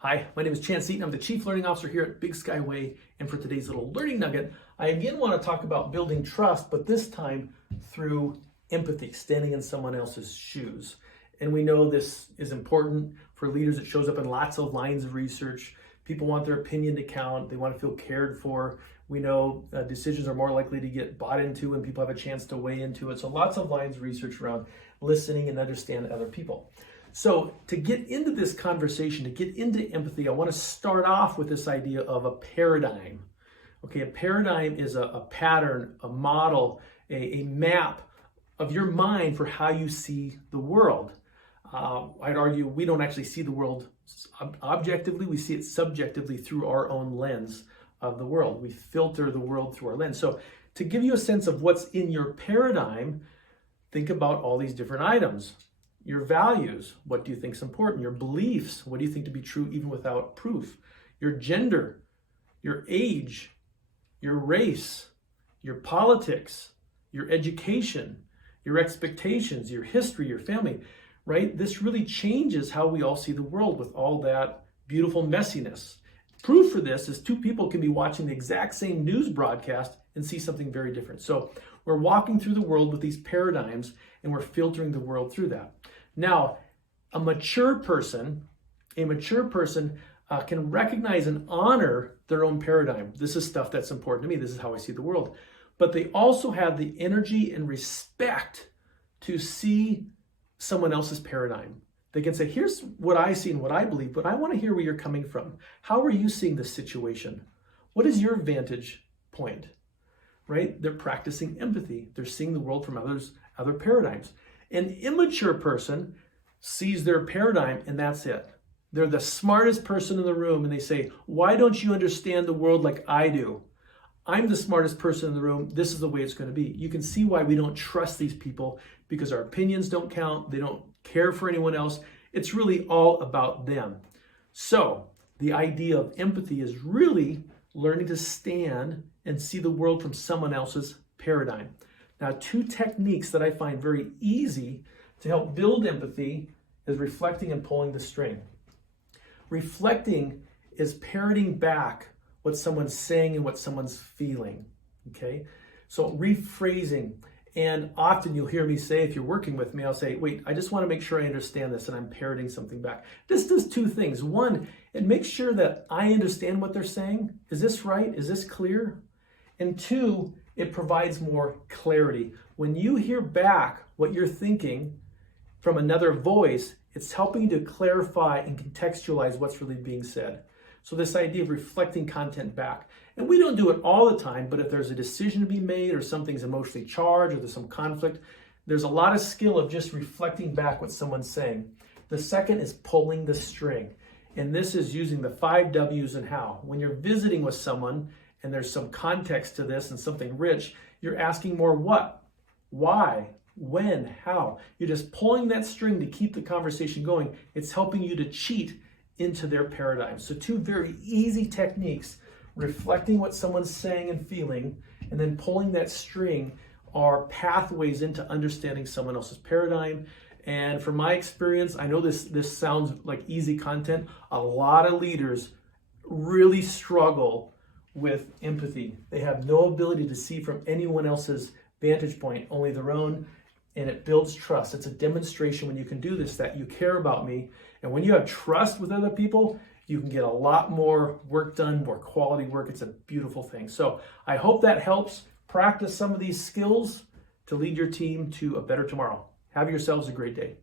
Hi, my name is Chance Eaton. I'm the Chief Learning Officer here at Big Skyway, and for today's little learning nugget, I again want to talk about building trust, but this time through empathy, standing in someone else's shoes. And we know this is important for leaders. It shows up in lots of lines of research. People want their opinion to count. They want to feel cared for. We know decisions are more likely to get bought into when people have a chance to weigh into it. So lots of lines of research around listening and understanding other people. So to get into this conversation, to get into empathy, I want to start off with this idea of a paradigm. Okay, a paradigm is a pattern, a model, a map of your mind for how you see the world. I'd argue we don't actually see the world objectively, we see it subjectively through our own lens of the world. We filter the world through our lens. So to give you a sense of what's in your paradigm, think about all these different items. Your values, what do you think is important? Your beliefs, what do you think to be true even without proof? Your gender, your age, your race, your politics, your education, your expectations, your history, your family, right? This really changes how we all see the world with all that beautiful messiness. Proof for this is two people can be watching the exact same news broadcast and see something very different. So we're walking through the world with these paradigms and we're filtering the world through that. Now, a mature person can recognize and honor their own paradigm. This is stuff that's important to me. This is how I see the world. But they also have the energy and respect to see someone else's paradigm. They can say, here's what I see and what I believe, but I want to hear where you're coming from. How are you seeing this situation? What is your vantage point? Right? They're practicing empathy. They're seeing the world from other paradigms. An immature person sees their paradigm and that's it. They're the smartest person in the room and they say, why don't you understand the world like I do? I'm the smartest person in the room. This is the way it's going to be. You can see why we don't trust these people because our opinions don't count. They don't care for anyone else. It's really all about them. So the idea of empathy is really learning to stand and see the world from someone else's paradigm. Now, two techniques that I find very easy to help build empathy is reflecting and pulling the string. Reflecting is parroting back what someone's saying and what someone's feeling, okay? So rephrasing, and often you'll hear me say, if you're working with me, I'll say, wait, I just want to make sure I understand this, and I'm parroting something back. This does two things. One, it makes sure that I understand what they're saying. Is this right? Is this clear? And two, it provides more clarity. When you hear back what you're thinking from another voice, it's helping you to clarify and contextualize what's really being said. So this idea of reflecting content back. And we don't do it all the time, but if there's a decision to be made or something's emotionally charged or there's some conflict, there's a lot of skill of just reflecting back what someone's saying. The second is pulling the string. And this is using the 5 W's and how. When you're visiting with someone and there's some context to this and something rich, you're asking more what, why, when, how. You're just pulling that string to keep the conversation going. It's helping you to cheat into their paradigm. So two very easy techniques, reflecting what someone's saying and feeling, and then pulling that string are pathways into understanding someone else's paradigm. And from my experience, I know this sounds like easy content. A lot of leaders really struggle with empathy. They have no ability to see from anyone else's vantage point, only their own, and it builds trust. It's a demonstration when you can do this that you care about me. And when you have trust with other people, you can get a lot more work done, more quality work. It's a beautiful thing. So I hope that helps. Practice some of these skills to lead your team to a better tomorrow. Have yourselves a great day.